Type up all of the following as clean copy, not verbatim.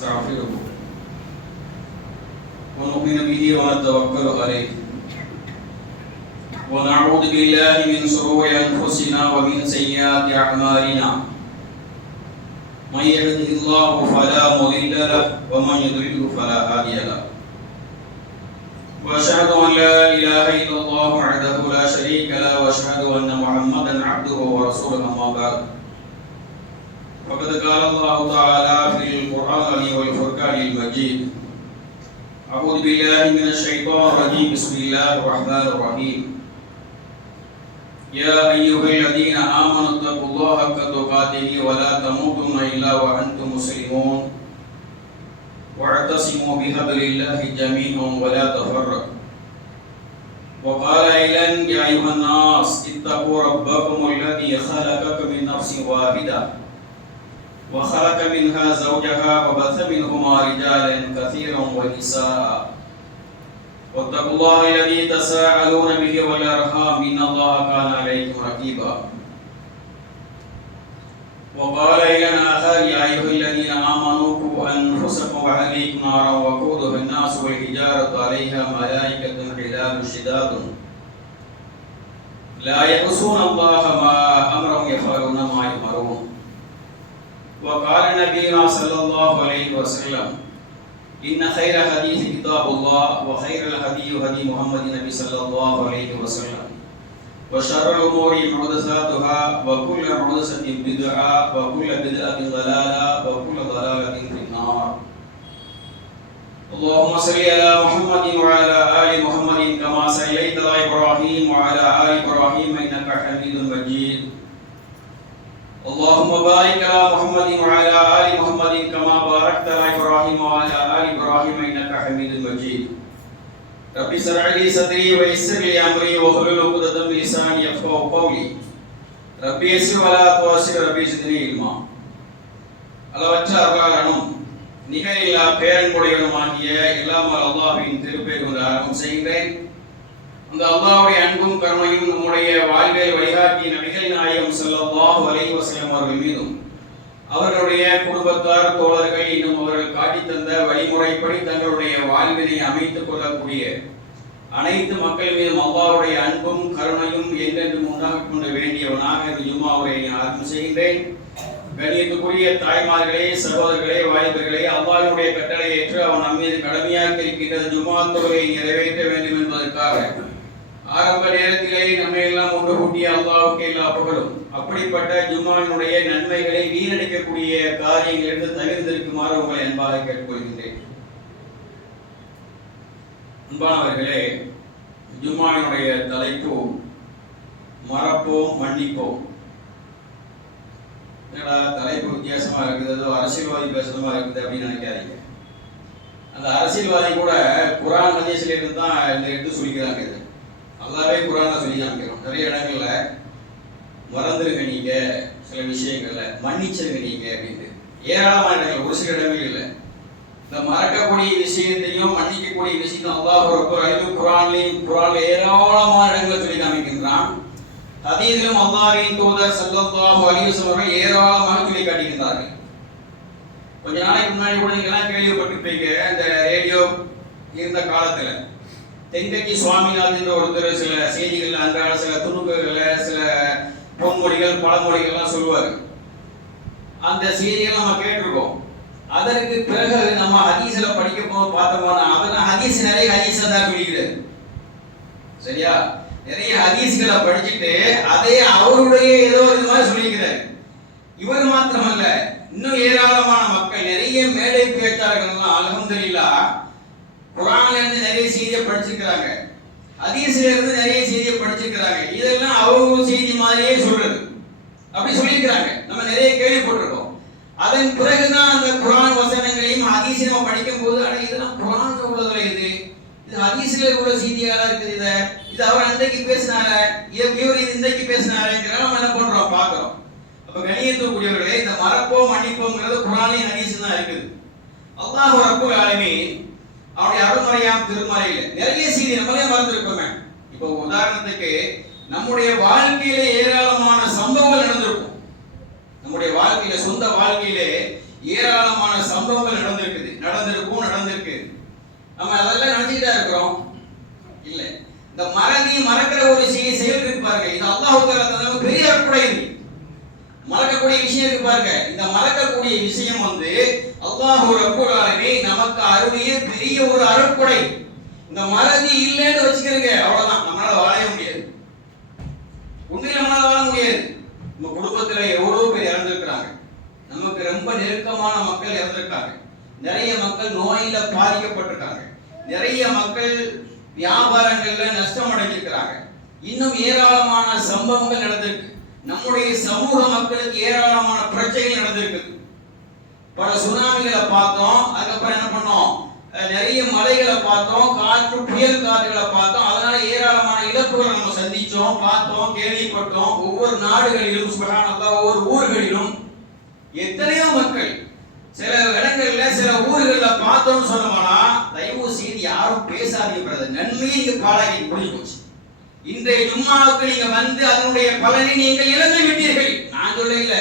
ونستغفره ونؤمن به ونتوكل عليه ونعوذ بالله من شرور أنفسنا ومن سيئات أعمالنا من يهده الله فلا مضل له ومن يضلل فلا هادي له وأشهد أن لا إله إلا الله وحده لا شريك له وأشهد أن محمدا عبده ورسوله أما بعد فقد قال الله تعالى في القرآن والفرقان المجيد أعوذ بالله من الشيطان الرجيم بسم الله الرحمن الرحيم يا أيها الذين آمنوا اتقوا الله حق تقاته ولا تموتن إلا وأنتم مسلمون واعتصموا بحبل الله جميعا ولا تفرقوا وقال أيضا يا أيها الناس اتقوا ربكم الذي خلقكم من نفس واحدة وخلق منها زوجها وبث منهما رجالا كثيرا ونساء واتقوا الله الذي تساءلون به والأرحام إن الله كان عليكم رقيبا وقال أيضا آخر يا أيها الذين آمنوا قوا أنفسكم وأهليكم نارا وقودها الناس والحجارة عليها ملائكة غلاظ شداد لا يعصون الله ما أمرهم يفعلون ما يؤمرون وقال نبينا صلى الله عليه وسلم إن خير حديث كتاب الله وخير الهدي هدي محمد النبي صلى الله عليه وسلم وشر الأمور محدثاتها وكل محدثة بدعة وكل بدعة ضلالة وكل ضلالة في النار اللهم صل على محمد وعلى آل محمد كما صليت على إبراهيم وعلى آل إبراهيم إنك حميد مجيد اللهم بارك على محمد وعلى آل محمد كما باركت على إبراهيم وعلى آل إبراهيم إنك حميد مجيد رب اشرح لي صدري ويسر لي أمري واحلل عقدة من لساني يفقهوا قولي رب يسر ولا تعسر رب زدني علما அளவற்ற அருளாளனும் நிகரில்லா பேரன்புடையவனுமாகிய எல்லாம் அல்லாஹ்வின் திருப்பெயர் கொண்டு ஆரம்பம் செய்கிறேன். அந்த அல்லாஹ்வுடைய அன்பும் கருணையும் நம்முடைய வாழ்வில் வழிகாட்டிய நபிகள் நாயகம் ஸல்லல்லாஹு அலைஹி வஸல்லம் அவர்கள் மீதும் அவர்களுடைய குடும்பத்தார் தோழர்கள் இன்னும் அவர்கள் காட்டி தந்த வழிமுறைப்படி தங்களுடைய வாழ்வினை அமைத்துக் கொள்ளக்கூடிய அனைத்து மக்கள் மீதும் அல்லாஹ்வுடைய அன்பும் கருணையும் என்றென்றும் உண்டாக கொண்டு வேண்டியவனாக இந்த ஜும்மாவை ஆரம்பம் செய்கின்றேன். கண்ணியத்துக்குரிய தாய்மார்களே, சகோதரர்களே, வாலிபர்களே, அல்லாஹ்வுடைய கட்டளை ஏற்று அவன் நம் மீது கடமையாக்கி இருக்கின்ற ஜும்மா தொழுகையை நிறைவேற்ற வேண்டும் என்பதற்காக ஆரம்ப நேரத்திலே நம்மை எல்லாம் ஒன்று கூட்டிய அல்லாஹ்வுக்கு எல்லா புகழும். அப்படிப்பட்ட ஜும்மாவினுடைய நன்மைகளை வீணடிக்கக்கூடிய காரியங்களிலிருந்து தவிர்த்திருக்குமாறு உங்களை அன்பாக கேட்டுக்கொள்கின்றேன். அன்பானவர்களே, ஜும்மாவினுடைய தலைப்பு மறப்போம் மன்னிப்போம். என்னடா தலைப்பு வித்தியாசமா இருக்குது, ஏதோ அரசியல்வாதி பேசுறதுமா இருக்குது அப்படின்னு நினைக்காதீங்க. அந்த அரசியல்வாதி கூட குர்ஆன் ஹதீஸ்ல இருந்து தான் இந்த எடுத்து சொல்லிக்கிறாங்க. இது அல்லாஹ்வே குர்ஆன்ல சொல்லி காமிக்கிறோம். நிறைய இடங்கள்ல மறந்துருங்க நீங்க, சில விஷயங்கள்ல மன்னிச்சிருங்க நீங்க அப்படின்னு ஏராளமான இடங்கள், ஒரு சில இடங்கள் இல்லை. இந்த மறக்கக்கூடிய விஷயத்தையும் மன்னிக்கக்கூடிய விஷயத்தையும் அல்லாஹ் ரப்பல் ஆலமீன் குர்ஆன்ல ஏராளமான இடங்களை சொல்லி காமிக்கின்றான். ஹதீஸிலும் அல்லாஹ்வின் தூதர் ஸல்லல்லாஹு அலைஹி வஸல்லம் அவர்கள் ஏராளமாக சொல்லி காட்டுகின்றார்கள். கொஞ்ச நாளைக்கு முன்னாடி கூட நீங்க எல்லாம் கேள்விப்பட்டிருப்பீங்க, இந்த ரேடியோ இருந்த காலத்துல தென்கட்சி சுவாமிநாதன் என்ற ஒருத்தர் சில செய்திகள், அன்றாட சில துணுக்குகளை, சில பொன்மொழிகள், பழமொழிகள்லாம் சொல்லுவார். அந்த செய்திகள் நம்ம கேட்டிருக்கோம். அதற்கு பிறகு நம்ம ஹதீஸ்ல படிக்க போது பார்த்தோம்னா அதெல்லாம் ஹதீஸ் நிறைய ஹதீஸ் தான் சொல்லிக்கிறார். சரியா? நிறைய ஹதீஸ்களை படிச்சுட்டு அதே அவருடைய ஏதோ இது மாதிரி சொல்லிக்கிறார். இவர் மாத்திரமல்ல, இன்னும் ஏராளமான மக்கள், நிறைய மேடை பேச்சாளர்கள்லாம் அல்ஹம்துலில்லாஹ் குர்ஆன்ல இருந்து நிறைய செய்தியை படிச்சிருக்கிறாங்க, ஹதீஸ்ல இருந்து நிறைய செய்தியை படிச்சிருக்கிறாங்க. இதெல்லாம் அவங்க செய்தி மாதிரியே சொல்றது, அப்படி சொல்லியிருக்கிறாங்க. நம்ம நிறைய கேள்விப்பட்டிருக்கோம். அதன் பிறகுதான் அந்த குர்ஆன் வசனங்களையும் ஹதீஸை நம்ம படிக்கும் போது அட இதெல்லாம் குர்ஆன்ல உள்ளதுல இது ஹதீஸ்ல உள்ள செய்தியா இருக்குது, இது அவர் அன்றைக்கு பேசினாரு, இவர் இன்றைக்கு பேசினாருங்கிற நம்ம என்ன பண்றோம் பார்க்கிறோம். அப்ப கண்ணியத்துக்குரியவர்களே, இந்த மறப்போம் மன்னிப்போம்ங்கிறது குர்ஆன்லயும் ஹதீஸ்ல தான் இருக்குது. அல்லாஹ் ரப்பல் ஆலமீன் அவருடைய அருள்மறையாம் திருமறையில நிறைய செய்தி நம்மளே மறந்துருப்போமே. இப்போ உதாரணத்துக்கு நம்முடைய வாழ்க்கையிலே ஏராளமான சம்பவங்கள் நடந்திருக்கும். நம்முடைய வாழ்க்கையில, சொந்த வாழ்க்கையிலே ஏராளமான சம்பவங்கள் நடந்திருக்கு. நம்ம அதெல்லாம் நினைச்சுக்கிட்டா இருக்கிறோம் இல்ல. இந்த மறக்கிற ஒரு செயல் இருக்கு பாருங்க, இது அல்லாஹ் தஆலா பெரிய அற்புதம். இது மறக்கக்கூடிய விஷயம் இருக்கு பாருங்க, இந்த மறக்கக்கூடிய விஷயம் அல்லாஹ் ரப்பல் ஆலமீன் நமக்கு அருளிய பெரிய ஒரு அருட்கொடை. இந்த மறதி இல்லைன்னு வச்சுக்கிறீங்க, அவ்வளவுதான், நம்மளால வாழவே முடியாது. உண்மையில நம்மளால வாழ முடியாது. நம்ம குடும்பத்துல எவ்வளவு பேர் இறந்திருக்கிறாங்க, நமக்கு ரொம்ப நெருக்கமான மக்கள் இறந்திருக்காங்க, நிறைய மக்கள் நோயில பாதிக்கப்பட்டிருக்காங்க, நிறைய மக்கள் வியாபாரங்கள்ல நஷ்டம் அடைஞ்சிருக்கிறாங்க, இன்னும் ஏராளமான சம்பவங்கள் நடந்திருக்கு. நம்முடைய சமூக மக்களுக்கு ஏராளமான பிரச்சனைகள் நடந்திருக்கு. பல சுனாமிகளை பார்த்தோம், அதுக்கப்புறம் என்ன பண்ணோம், நிறைய மலைகளை பார்த்தோம், புயல் காற்றுகளை பார்த்தோம். அதனால ஏராளமான இழப்புகளை நம்ம சந்திச்சோம், பார்த்தோம், கேள்விப்பட்டோம். ஒவ்வொரு நாடுகளிலும் சுப்ஹானல்லாஹ், ஒவ்வொரு ஊர்களிலும் எத்தனையோ மக்கள் சில இடங்கள்ல சில ஊர்கள்ல பார்த்தோம்னு சொன்னோம்னா தயவு செய்து யாரும் பேசாதீங்க பிரதர், நன்மையை நீங்க பாழாக்கி முடிஞ்சு போச்சு. இன்றைய ஜும்மாவுக்கு நீங்க அதனுடைய பலனை நீங்கள் இழந்து விட்டீர்கள். நான் சொல்ல இல்ல,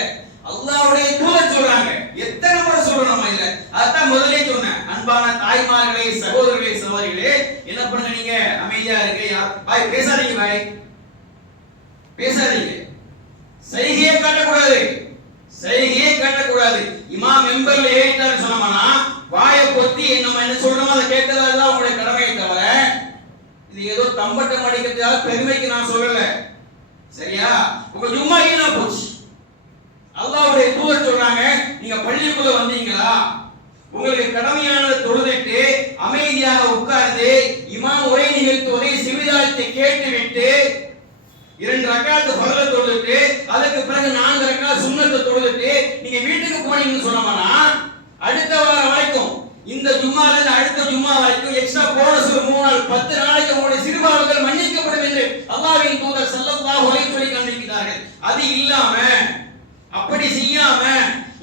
அல்லாஹ்வுடைய தூதர் சொல்றாங்க. எத்தனை முறை சொல்றோம் நம்ம இல்ல, அதான் முதல்ல சொன்னேன். அன்பான தாய்மார்களே, சகோதரர்களே, சகோதரிகளே, என்ன பண்ணுங்க, நீங்க அமைதியா இருங்க, பாய் பேசாதீங்க, பாய் பேசாதீங்க, செய்கையே காட்டக்கூடாது. இமாம் மெம்பர்ல ஏறிட்டாரு சொன்னோம்னா வாயை பொத்தி நம்ம என்ன சொல்றோமோ அதை கேட்கறதுதான் உங்களுடைய கடமையை தவிர இது ஏதோ தம்பட்டம் அடிக்கிறதுக்காக பெருமைக்கு நான் சொல்லல. சரியா? உங்க ஜும்மா ஈனா போச்சு. அல்லாஹ்வுடைய தூதர் சொல்றாங்க, நீங்க பள்ளிக்குள்ள வந்தீங்களா, உங்களுக்கு கடமையானதை தொழுதுட்டு அமைதியாக உட்கார்ந்து இமாம் உரை நிகழ்த்துவதை சிவிதாயத்தை கேட்டுவிட்டு 2 ரக்காத்து ஃபர்ல தொழுதுட்டு அதுக்கு பிறகு 4 ரக்காத் சுன்னத்தை தொழுதுட்டு நீங்க வீட்டுக்கு போனீங்கன்னு சொன்னோம்னா அடுத்த வாரம் வரைக்கும், இந்த ஜும்மால இருந்து அடுத்த ஜும்மா வரைக்கும் எக்ஸ்ட்ரா போனஸ் ஒரு 3 நாள் 10 நாளைக்கு உங்களுடைய சிறுபாவங்கள் மன்னிக்கப்படும் என்று அல்லாஹ்வின் தூதர் ஸல்லல்லாஹு அலைஹி வஸல்லம் கண்டிக்கிறார்கள். அது இல்லாம, அப்படி செய்யாம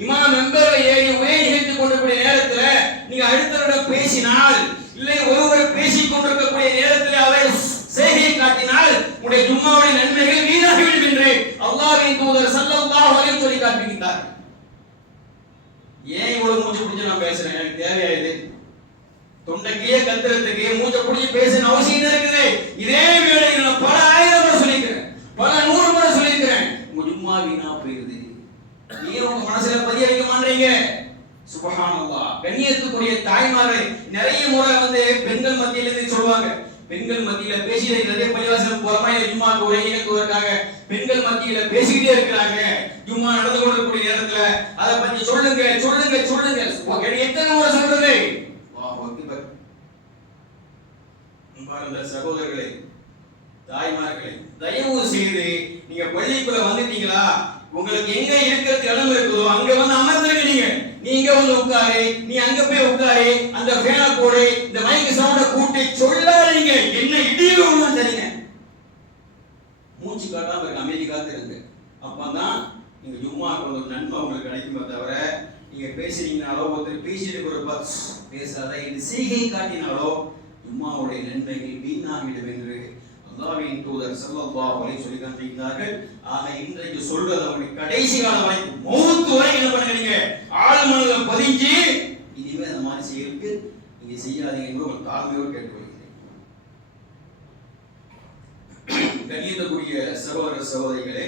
இமாம் மெம்பர்ல ஏறி உரை நிகழ்த்திக் கொண்டிருக்கிற நேரத்துல நீங்க அடுத்தவரிடம் பேசினால், இல்லை ஒருவர் பேசிக் கொண்டிருக்கக்கூடிய நேரத்தில் அவர் செய்கையை காட்டினால் உங்களுடைய ஜும்மாவுடைய நன்மைகள் வீணாகிவிடும் என்று அல்லாஹ்வின் தூதர் ஸல்லல்லாஹு அலைஹி வஸல்லம் காட்டுகிறார். ஏன் இவ்வளவு மூச்சு பிடிச்சு நான் பேசுறேன், எனக்கு தேவையா இது? தொண்டைக்கே கத்துறதுக்கு மூச்சை பிடிச்சி பேசணும் அவசியம் இருக்குது. இதே வேளையில் நான் பல 1000 முறை சொல்லியிருக்கிறேன், பல 100 முறை சொல்லியிருக்கிறேன். உங்க ஜும்மா வீணா போயிருது. ஏன் உங்க மனசுல பதிய வைக்க மாட்டீங்க? சுப்ஹானல்லாஹ். கண்ணியத்துக்குரிய தாய்மாரை நிறைய முறை பெண்கள் மத்தியில இருந்து சொல்லுவாங்க, பெண்கள் மத்தியில பேசிட்டே நிறைய பள்ளிவாசல் போறமா ஜும்மாக்கு உரை நிகழ்த்துவதற்காக பெண்கள் மத்தியில பேசிக்கிட்டே இருக்கிறாங்க. ஜும்மா நடந்து கொண்டிருக்கூடிய நேரத்துல அதை பத்தி சொல்லுங்க. எத்தனை முறை சொல்றது? அன்பார்ந்த சகோதரர்களே, தாய்மார்களே, தயவு செய்து நீங்க பள்ளிக்குள்ள வந்துட்டீங்களா, உங்களுக்கு எங்க இருக்கிறதுக்கு இடம் இருக்குதோ அங்க அமர்ந்துருங்க. நீங்க உட்காரு, நீ அங்க போய் உட்காரு, அந்த ஃபேனை போடு, இந்த மைக் சவுண்ட கூட்டி சொல்லாதீங்க. என்ன இடிவு ஒண்ணும் சரிங்க, மூச்சு காட்டாம இருக்க, அமைதி காத்து இருங்க. அப்பதான் நீங்க ஜும்மா கொஞ்சம் நன்மை உங்களுக்கு கிடைக்குமே தவிர நீங்க பேசுறீங்கனாலோ ஒருத்தர் பேசிட்டு ஒரு பேசாத இது செய்கை காட்டினாலோ ஜும்மாவுடைய நன்மைகள் வீணாகிடும் என்று அல்லாஹ்வின் தூதர் ஸல்லல்லாஹு அலைஹி வஸல்லம் காட்டுகிறார்கள். ஆக இன்றைக்கு சொல்றது அவங்களுக்கு கடைசி காலம் வரைக்கும், மௌத் வரை என்ன பண்ணுங்க, ஆழ்மனதுல பதிஞ்சு இனிமே அந்த மாதிரி செயலுக்கு நீங்க செய்யாதீங்க என்று ஒரு தாழ்மையோடு கேட்டுக்கொள்கிறேன். கண்ணியத்துக்குரிய சகோதர சகோதரிகளே,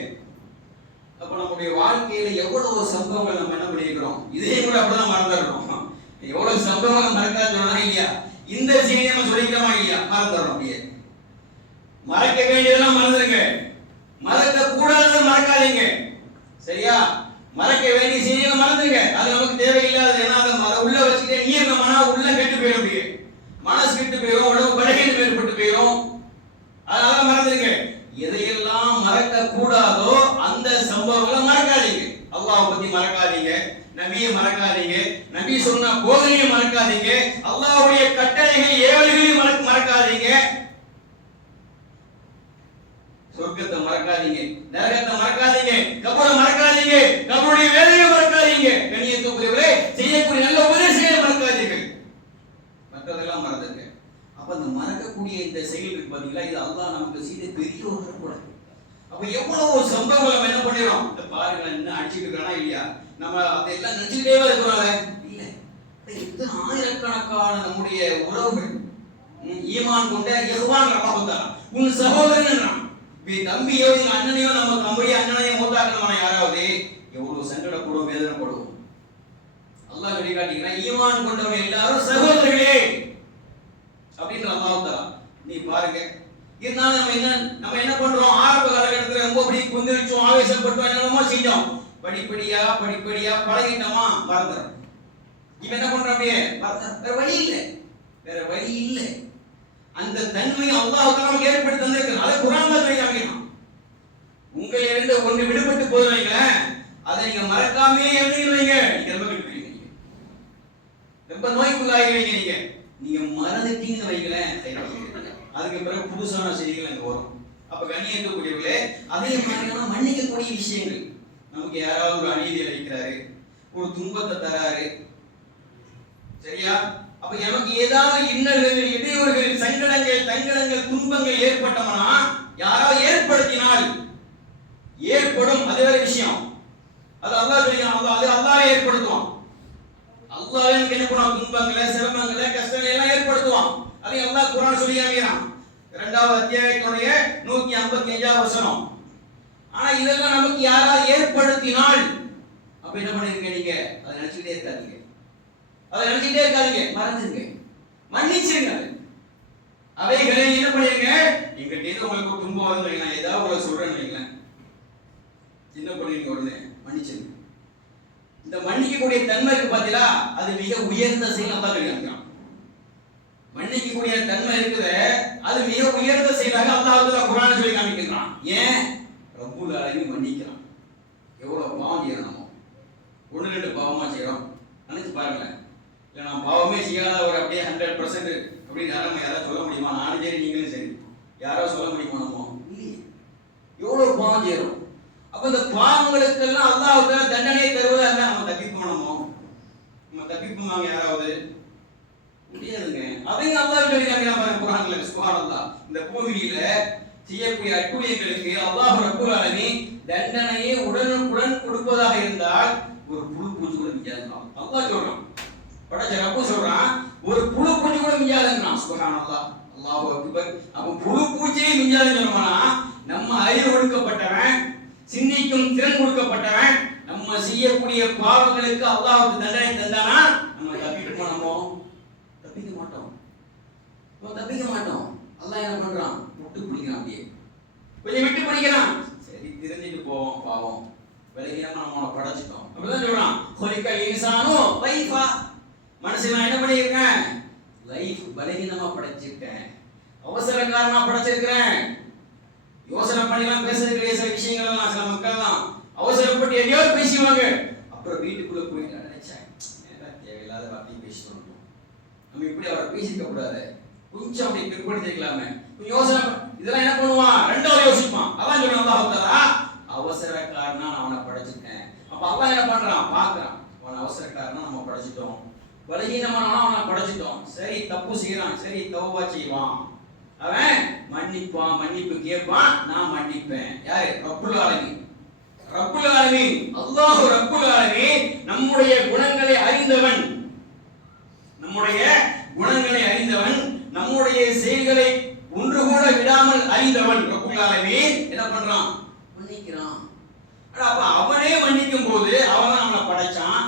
அப்ப நம்முடைய வாழ்க்கையில எவ்வளவு சம்பவங்கள் நம்ம என்ன பண்ணிருக்கிறோம், இதையும் கூட அப்படிதான் மறந்துடுறோம். எவ்வளவு சம்பவங்கள் மறக்காத சொல்லணும் இல்லையா? இந்த விஷயம் நம்ம சொல்லிக்கிறோமா இல்லையா? மறந்துடுறோம். அப்படியே மறக்க வேண்டியதெல்லாம் மறந்துடுங்க, மறக்க கூடாததை மறக்காதீங்க. சரியா? மறக்க வேண்டிய செய்திகளை மறந்துங்க, அது நமக்கு தேவையில்லாத. ஏன்னா அதை உள்ள வச்சுக்கிட்டே நீர் நம்ம உள்ள கெட்டு போயிடும், அப்படியே மனசு கெட்டு போயிடும், உடம்பு பலகீனம் ஏற்பட்டு போயிடும். அதனால மறந்துடுங்க. எதையெல்லாம் மறக்க கூடாதோ அந்த சம்பவங்களை மறக்காதீங்க. அல்லாஹ்வை பத்தி மறக்காதீங்க, நபியை மறக்காதீங்க, நபி சொன்ன போதனையை மறக்காதீங்க, அல்லாஹ்வுடைய கட்டளைகள் ஏவல்களையும் மறக்காதீங்க, சொர்க்கத்தை மறக்காதீங்க, நரகத்தை மறக்காதீங்க, கபரை மறக்காதீங்க, கபருடைய வேலையை மறக்காதீங்க. கண்ணியத்துக்குரியவர்களே, செய்யக்கூடிய நல்ல உபதேசங்களை மறக்காதீர்கள், மற்றதெல்லாம் மறந்துங்க. அப்ப அந்த மறக்கக்கூடிய இந்த செயல் இருக்கு பாத்தீங்களா, இது அல்லாஹ் நமக்கு செய்த பெரிய ஒரு கூட. அப்ப எவ்வளவு சம்பவங்கள் நம்ம என்ன பண்ணிரோம், இந்த பாருங்க என்ன அடிச்சிட்டு இருக்கானா இல்லையா, நம்ம அதெல்லாம் நினைச்சுக்கிட்டே இருக்கிறோம். இல்ல, இது ஆயிரக்கணக்கான நம்முடைய உறவுகள் ஈமான் கொண்ட யஹ்வான் ரஹ்மத்துல்லாஹ் உன் சகோதரன் தம்பியோ எங்க அண்ணனையோ நம்ம தம்பியோ அண்ணனையோ மூத்தாக்கணுமான யாராவது எவ்வளவு சங்கடப்படும் வேதனைப்படுவோம். அல்லாஹ் சொல்லி காட்டுகிறான் ஈமான் கொண்டவங்க எல்லாரும் சகோதரர்களே அப்படின்னு அல்லாஹ் தஆலா. நீ பாருங்க, இருந்தாலும் நம்ம என்ன பண்றோம், ஆரம்ப காலகட்டத்தில் ரொம்ப அப்படி குந்திரிச்சோம், ஆவேசப்பட்டோம், என்னென்னமோ செஞ்சோம். படிப்படியா பழகிட்டோமா மறந்துடும். இவன் என்ன பண்ற அப்படியே வேற வழி இல்லை. அந்த தன்மையை அல்லாஹ் தஆலா ஏற்படுத்தி தந்திருக்கிறான். அதை குர்ஆன்ல சொல்லிருக்கான். உங்கள் இரண்டு ஒன்று விடுபட்டு போறீங்க, அதை நீங்க மறக்காமே எழுதிடுவீங்க. நீங்க ரொம்ப விட்டுருவீங்க, ரொம்ப நோய்க்குள்ளாயிருவீங்க. நீங்க மறந்துட்டீங்கன்னு வைங்களேன், அதுக்கு பிறகு புதுசான செய்திகள் அங்க வரும். அப்ப கண்ணியத்துக்குரியவர்களே, அதே மாதிரியான மன்னிக்கக்கூடிய விஷயங்கள். நமக்கு யாராவது ஒரு அநீதி அளிக்கிறாரு, ஒரு துன்பத்தை தராரு, சரியா? அப்ப நமக்கு ஏதாவது இன்னல்கள், இடையூறுகள், சங்கடங்கள், தங்கடங்கள், துன்பங்கள் ஏற்பட்டோம்னா, யாராவது ஏற்படுத்தினால் ஏற்படும், அது வேற விஷயம். அது அல்லாஹ் சொல்லியான், அது அல்லாஹ் ஏற்படுத்துவான். அல்லாஹ் எனக்கு என்ன பண்ணுவான், துன்பங்களை, சிரமங்களை, கஷ்டங்களை எல்லாம் ஏற்படுத்துவான். அதை அல்லாஹ் குர்ஆன் சொல்லியான் 2வது அத்தியாயத்தினுடைய 155வது வசனம். ஆனா இதெல்லாம் நமக்கு யாராவது ஏற்படுத்தினால் அப்ப என்ன பண்ணுவீங்க? நீங்க அதை நினைச்சுக்கிட்டே இருக்காதீங்க, மறந்துருங்க, மன்னிச்சிருங்க. அவைகளை என்ன பண்ணுவீங்க? எங்கிட்ட உங்களுக்கு ஒரு துன்பம் வந்து நான் ஏதாவது உங்களை சொல்றேன்னு வைங்களேன், என்ன பண்ணுவீங்க? உடனே மன்னிச்சிருங்க. இந்த மன்னிக்கக்கூடிய தன்மை இருக்கு பாத்தீங்களா, அது மிக உயர்ந்த செயல். அல்லாஹ் சொல்லியிருக்கான், மன்னிக்கக்கூடிய தன்மை இருக்குது, அது மிக உயர்ந்த செயலாக அல்லாஹ் தஆலா குர்ஆன்ல சொல்லி காமிக்கிறான். ஏன்? ரப்புல் ஆலமீன் மன்னிக்கிறான். எவ்வளவு பாவம் செய்யறோம் நம்ம, 1-2 பாவமா செய்யறோம். நினைச்சு பாருங்களேன். இல்ல நான் பாவமே செய்யாத ஒரு அப்படியே 100% அப்படின்னு நம்ம யாராவது சொல்ல முடியுமா? நானும் சரி, நீங்களும் சரி, யாராவது சொல்ல முடியுமா? நம்ம எவ்வளவு பாவம் செய்யறோம். அப்ப இந்த பாவங்களுக்கெல்லாம் அல்லாஹ் தஆலா தண்டனை தருவதாக நம்ம தப்பிப்போனோமோ? நம்ம தப்பிப்போமாங்க யாராவது? முடியாதுங்க. அதையும் அல்லாஹ் சொல்லியிருக்காங்க குர்ஆன்ல. சுப்ஹானல்லாஹ். இந்த பூமியில செய்யக்கூடிய அட்டூழியங்களுக்கு அல்லாஹ் ரப்பல் ஆலமீன் தண்டனையை உடனுக்குடன் கொடுப்பதாக இருந்தால் ஒரு புழு பூச்சி கூட மிஞ்சாதுன்றான். அல்லாஹ் சொல்றான், படைச்ச ரப்பு சொல்றான், ஒரு புழு பூச்சி கூட மிஞ்சாதுன்றான். சுப்ஹானல்லாஹ், அல்லாஹு அக்பர். அப்ப புழு பூச்சியே மிஞ்சாதுன்னு சொன்னோம்னா, நம்ம அறிவு கொடுக்கப்பட்டவன், சிந்திக்கும் திறன் கொடுக்கப்பட்டவன், நம்ம செய்யக்கூடிய பாவங்களுக்கு அல்லாஹ்வுக்கு தண்டனை தந்தானா நம்ம தப்பிக்க மாட்டோம். அல்லாஹ் என்ன பண்றான்? விட்டு பிடிக்கிறான், அப்படியே கொஞ்சம் விட்டு பிடிக்கிறான். சரி, தெரிஞ்சிட்டு போவோம், பாவம் விலகினமா நம்ம படைச்சிட்டோம் அப்படிதான் சொல்றான். ஹொலிக்கல் இன்சானு லைஃபா, மனுஷன் நான் என்ன பண்ணியிருக்கேன்? லைஃப் பலகீனமா படைச்சிருக்கேன், அவசரக்காரனா படைச்சிருக்கிறேன். யோசனை பண்ணிலாம் பேசுறதுக்கு சில விஷயங்கள்லாம் சில மக்கள்லாம் அவசரப்பட்டு எதையோ பேசிடுவாங்க. அப்புறம் வீட்டுக்குள்ள போய் நினைச்சேன், தேவையில்லாத வார்த்தையும் பேசிட்டு வரணும், நம்ம இப்படி அவரை பேசிக்க கூடாது, கொஞ்சம் அப்படி பிற்படுத்திக்கலாமே, யோசனை. இதெல்லாம் என்ன பண்ணுவான்? 2வது யோசிப்பான். அதான் சொல்றான் அல்லாஹ் தஆலா, அவசரக்காரனா நான் அவனை படைச்சிட்டேன். அப்ப அல்லாஹ் என்ன பண்றான்? பார்க்கறான், அவன் அவசரக்காரனா நம்ம படைச்சிட்டோம், பலகீனமானவனா அவனை படைச்சிட்டோம். சரி, தப்பு செய்யறான், சரி தௌபா செய்வான், அவன் மன்னிப்பான், மன்னிப்பு கேட்பான், நான் மன்னிப்பேன். யாரு? ரப்புல் ஆலமீன். ரப்புல் ஆலமீன் அல்லாஹ் ரப்புல் ஆலமீன் நம்முடைய குணங்களை அறிந்தவன், நம்முடைய செயல்களை ஒன்று கூட விடாமல் அறிந்தவன். ரப்புல் ஆலமீன் என்ன பண்றான்? மன்னிக்கிறான். அப்ப அவனே மன்னிக்கும் போது அவன் தான் நம்மளை படைச்சான்,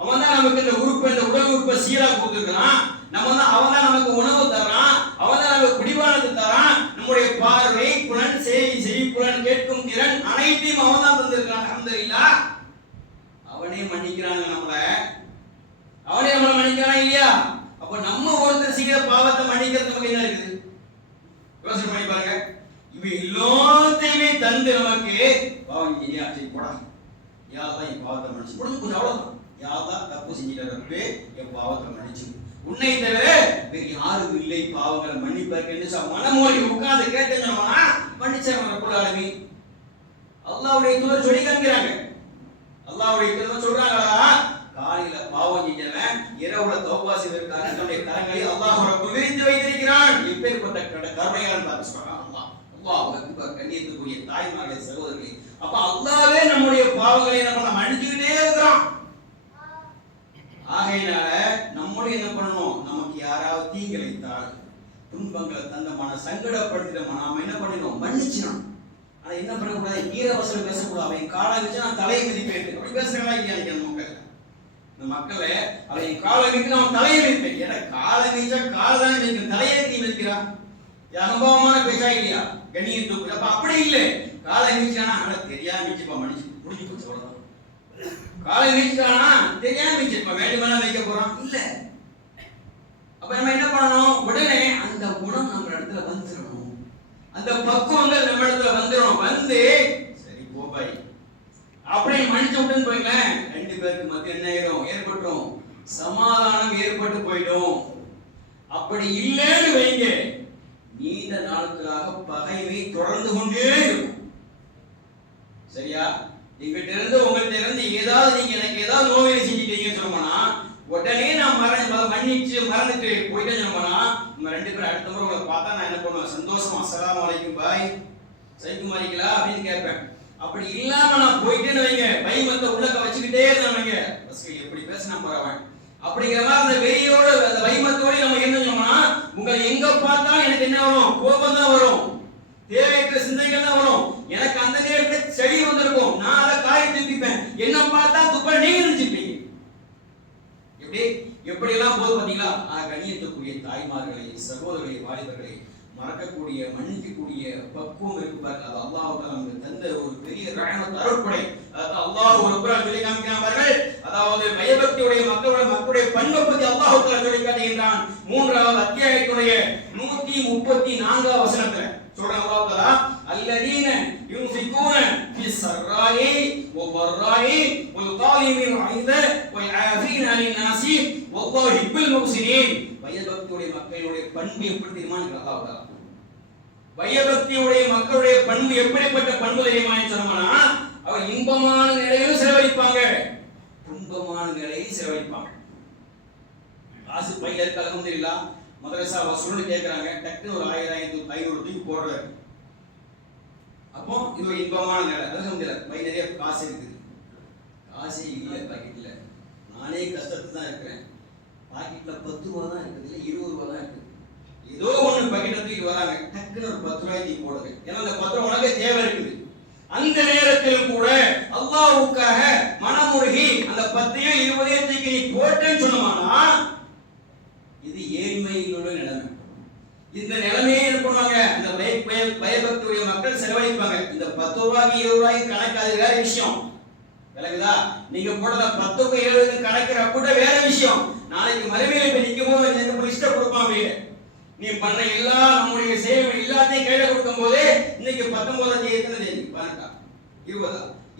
அவன் தான் நமக்கு இந்த உறுப்பு, இந்த உடல் உறுப்பை சீரா கொடுத்துருக்கான், அவன் தான் நமக்கு உணவு தர்றான், அவன் தான் நமக்கு குடிபானத்தை தரான், நம்முடைய பார்வை, புலன், செவிப்புலன், கேட்கும் திறன் அனைத்தையும் அவன் தான் தந்திருக்கான். அல்ஹம்துலில்லாஹ். அவனே மன்னிக்கிறாங்க நம்மளை மன்னிக்கிறானா இல்லையா? அப்ப நம்ம ஒருத்தர் செய்யற பாவத்தை மன்னிக்கிறது நமக்கு என்ன இருக்குது? யோசனை பண்ணி பாருங்க. இவ எல்லாத்தையுமே தந்து நமக்கு பாவம் செய்ய போடா, யாதான் என் பாவத்தை மன்னிச்சு முடிஞ்சு கொஞ்சம், அவ்வளவுதான். யாதான் தப்பு செஞ்சிட்டு என் பாவத்தை மன்னிச்சு, உன்னை தவிர வேறு யாரும் இல்லை பாவங்களை மன்னிப்பாருக்கு மனமோடி உட்கார்ந்து கேட்டோம்னா மன்னிச்சாங்க ரப்புல் ஆலமீன். அல்லாஹ்வுடைய தூதர் சொல்லி காண்கிறாங்க. அல்லாஹ்வுடைய தூதர் சொல்றாங்களா, காலையில பாவம் செஞ்சவன் இரவுல தௌபா செய்வதற்காக தன்னுடைய கரங்களை அல்லாஹ் ரப்புல் விரித்து வைத்திருக்கிறான். எப்பேற்பட்ட கருணையாளன் தான் சுப்ஹானல்லாஹ். அல்லாஹ் அக்பர். கண்ணியத்துக்குரிய தாய்மார்களே, சகோதரர்களே, அப்ப அல்லாஹ்வே நம்முடைய பாவங்களை நம்ம மன்னிச்சுக்கிட்டே இருக்கிறான். ஆகையினால நம்மளும் என்ன பண்ணணும், நமக்கு யாராவது தீங்கிழைத்தால் துன்பங்களை தந்த மன சங்கடப்படுத்தின நாம என்ன பண்ணணும், மன்னிச்சிடணும். ஆனா என்ன பண்ணக்கூடாது, ஈரவசனம் பேசக்கூடாது. அவன் காலை வச்சு நான் தலையை மிதிப்பேன் அப்படி பேசுறா இல்லையா மக்கள். இந்த மக்களை அவன் காலை மிதித்து நான் தலையை மிதிப்பேன். ஏன்னா காலை மிதிச்சா காலை தானே மிதிக்கும், தலையை நீ மிதிக்கிறான். அனுபவமான பேச்சா இல்லையா கண்ணியத்துக்கு. அப்ப அப்படி இல்லை, காலை மிதிச்சானா தெரியாம மிதிச்சுப்பா, மன்னிச்சு முடிஞ்சு போச்சு அவ்வளவுதான். காலை மிதிச்சானா தெரியாம மிதிச்சிருப்பா, வேண்டுமென வைக்க போறான் இல்ல. அப்ப நம்ம என்ன பண்ணணும், உடனே அந்த குணம் நம்ம இடத்துல வந்துடணும், அந்த பக்குவங்கள் நம்ம இடத்துல வந்துடும். வந்து சரி போபாய் அப்படி மன்னிச்சு விட்டுன்னு போய்ங்களேன், ரெண்டு பேருக்கு மத்திய என்ன ஆயிரும், ஏற்பட்டுரும், சமாதானம் ஏற்பட்டு போயிடும். அப்படி இல்லைன்னு வைங்க, நீண்ட நாட்களாக பகைமை தொடர்ந்து கொண்டே இருக்கும். சரியா? எங்கிட்ட இருந்து உங்கள்கிட்ட இருந்து ஏதாவது நீங்க எனக்கு ஏதாவது நோயை செஞ்சுட்டீங்கன்னு சொன்னோம்னா உடனே நான் மன்னிச்சு மறந்துட்டு போயிட்டே சொன்னோம்னா நம்ம ரெண்டு பேரும் அடுத்த முறை உங்களை பார்த்தா நான் என்ன பண்ணுவேன், சந்தோஷமா அஸ்ஸலாமு அலைக்கும் பாய் சைக்கு மாறிங்களா அப்படின்னு கேட்பேன். அப்படி இல்லாம நான் போயிட்டேன்னு வைங்க, பயமத்தை உள்ளக்க வச்சுக்கிட்டே இருந்தா வைங்க, எப்படி பேசினா போறவன் அப்படிங்கிற மாதிரி அந்த வெறியோட அந்த வைமத்தோட நம்ம என்ன சொன்னோம்னா உங்களை எங்க பார்த்தாலும் எனக்கு என்ன வரும், கோபம் தான் வரும், தேவையற்ற சிந்தனைகள் தான் வரும். எனக்கு அந்த நேரத்தில் செடி வந்திருக்கும், நான் அதை காய திருப்பிப்பேன், என்ன பார்த்தா துப்ப நீங்க நினைச்சுப்பீங்க. எப்படி எப்படி எல்லாம் போது பாத்தீங்களா? கண்ணியத்துக்குரிய தாய்மார்களை, சகோதரர்களை, வாலிபர்களை, மறக்கக்கூடிய மன்னிக்கக்கூடிய பக்குவம் இருக்கு பாருங்க. அது அல்லாஹ் நமக்கு தந்த ஒரு பெரிய ரஹ்மத் அருட்படை. அதாவது அல்லாஹ் ஒரு குர்ஆன் சொல்லி காமிக்கிறார்கள். அதாவது பயபக்தியுடைய மக்களுடைய பண்பை பற்றி அல்லாஹ் சொல்லி காட்டுகின்றான். 3வது அத்தியாயத்துடைய 134வது வசனத்துல சொல்றான் அல்லாஹ் தஆலா, அல்லதீன யுன்ஃபிகூன ஃபிஸ் ஸர்ராயி வல்-ضراءி வல்-காலிமின் ஐத வல்-ஆஃபீன அனின்-நாஸி வல்லாஹு யுஹிப்புல் முஹ்சினீன். பயபக்தியுடைய மக்களுடைய பண்பு எப்படி தெரியுமான்னு அல்லாஹ் தஆலா, பயபக்தியுடைய மக்களுடைய பண்பு எப்படிப்பட்ட பண்பு தெரியுமான்னு சொன்னோம்னா அவர் இன்பமான நிலையிலும் செலவழிப்பாங்க, துன்பமான நிலையில் செலவழிப்பாங்க. காசு பையில இருக்க அல்ஹம்துலில்லாஹ் மதரசா வசூல்னு கேக்குறாங்க, டக்குனு ஒரு 1000-500 தூக்கி போடுறாரு. அப்போ இது ஒரு இன்பமான நிலை. அல்ஹம்துலில்லாஹ் பை நிறைய காசு இருக்குது. காசே இல்லை பாக்கெட்ல, நானே கஷ்டத்துல தான் இருக்கிறேன். பாக்கெட்ல 10 ரூபா தான் இருக்குது, இல்லை 20 ரூபா தான் இருக்குது. ஏதோ ஒண்ணு பாக்கெட் தூக்கிட்டு வராங்க, டக்குனு ஒரு 10 ரூபாய் தூக்கி போடுங்க. ஏன்னா அந்த 10 ரூபா உனக்கு தேவை இருக்குது. அந்த நேரத்தில் கூட அல்லாஹ்வுக்காக மனமுருகி அந்த 10 20 தூக்கி நீ போட்டேன்னு சொன்னோம்னா இது ஏழ்மையில் உள்ள நிலைமை. இந்த நிலைமையை என்ன பண்ணுவாங்க, இந்த பயபக்தியுடைய மக்கள் செலவழிப்பாங்க. இந்த 10 ரூபாய்க்கு 20 ரூபாய்க்கு கணக்கு அது வேற விஷயம், விளங்குதா? நீங்க போடுற 10க்கு 70க்கு கணக்குற கூட வேற விஷயம். நாளைக்கு மறுமையில போய் நிற்கும் போது எனக்கு லிஸ்ட கொடுப்பாங்க, நீ பண்ண எல்லா நம்முடைய சேவை எல்லாத்தையும் கையில கொடுக்கும் போது இன்னைக்கு 19ஆம் தேதி எத்தனை தேதி,